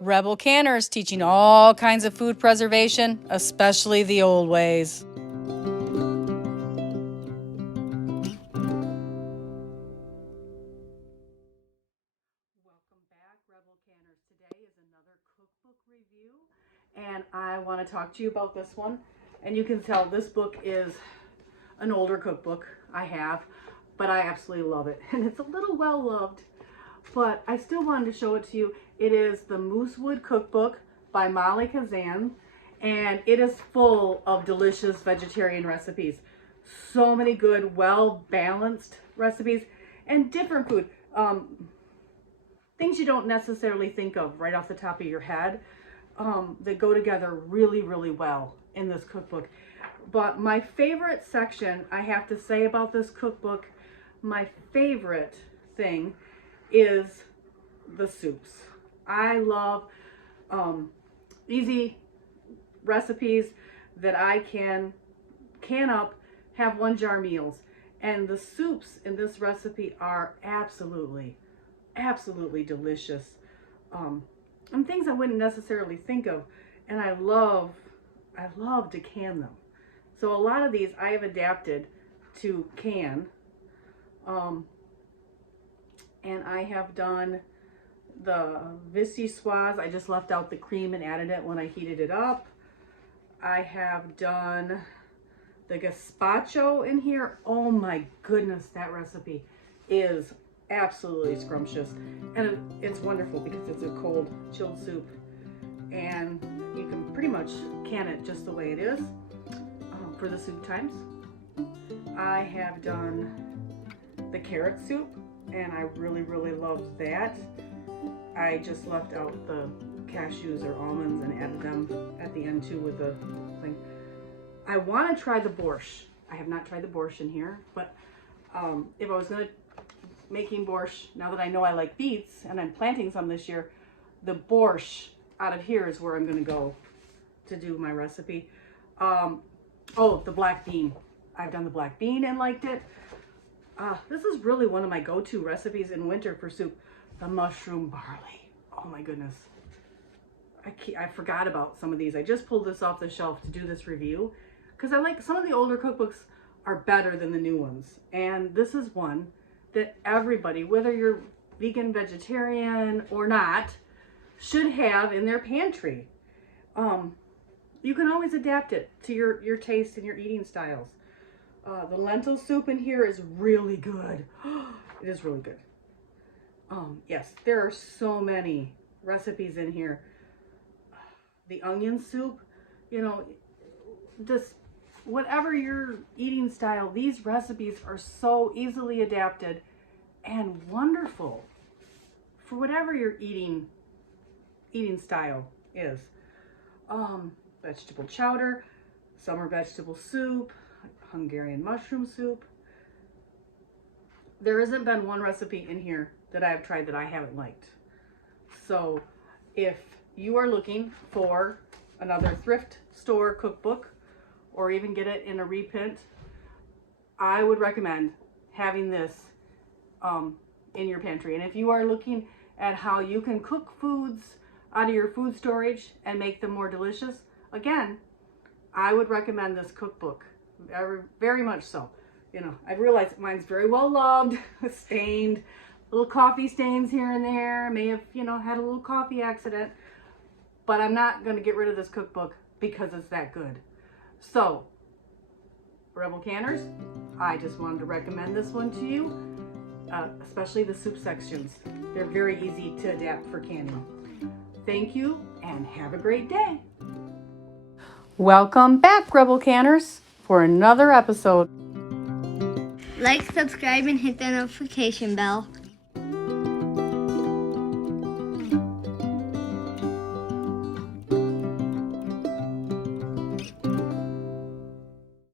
Rebel Canners teaching all kinds of food preservation, especially the old ways. Welcome back, Rebel Canners. Today is another cookbook review, and I want to talk to you about this one. And you can tell this book is an older cookbook I have, but I absolutely love it. And it's a little well loved, but I still wanted to show it to you. It is the Moosewood Cookbook by Molly Kazan, and it is full of delicious vegetarian recipes. So many good, well-balanced recipes and different food. Things you don't necessarily think of right off the top of your head that go together really, really well in this cookbook. But my favorite section, I have to say about this cookbook, my favorite thing is the soups. I love easy recipes that I can up, have one jar meals. And the soups in this recipe are absolutely delicious. And things I wouldn't necessarily think of. And I love to can them. So a lot of these I have adapted to can. And I have done the vichyssoise. I just left out the cream and added it when I heated it up. I have done the gazpacho in here. Oh my goodness, that recipe is absolutely scrumptious. And it's wonderful because it's a cold, chilled soup. And you can pretty much can it just the way it is for the soup times. I have done the carrot soup, and I really loved that. I just left out the cashews or almonds and added them at the end too with the thing. I want to try the borscht. I have not tried the borscht in here, but if I was going to making borscht, now that I know I like beets and I'm planting some this year, the borscht out of here is where I'm going to go to do my recipe. Oh, the black bean. I've done the black bean and liked it. This is really one of my go-to recipes in winter for soup. The mushroom barley. Oh my goodness. I forgot about some of these. I just pulled this off the shelf to do this review because I like some of the older cookbooks are better than the new ones. And this is one that everybody, whether you're vegan, vegetarian, or not, should have in their pantry. You can always adapt it to your taste and your eating styles. The lentil soup in here is really good. It is really good. Yes, there are so many recipes in here. The onion soup, you know, just whatever your eating style, these recipes are so easily adapted and wonderful for whatever your eating style is. Vegetable chowder, summer vegetable soup, Hungarian mushroom soup. There hasn't been one recipe in here that I've tried that I haven't liked. So if you are looking for another thrift store cookbook or even get it in a reprint, I would recommend having this in your pantry. And if you are looking at how you can cook foods out of your food storage and make them more delicious, again, I would recommend this cookbook, very much so. You know, I realize mine's very well loved, stained, little coffee stains here and there, may have, you know, had a little coffee accident, but I'm not going to get rid of this cookbook because it's that good. So, Rebel Canners, I just wanted to recommend this one to you, especially the soup sections. They're very easy to adapt for canning. Thank you and have a great day. Welcome back, Rebel Canners, for another episode. Like, subscribe, and hit the notification bell.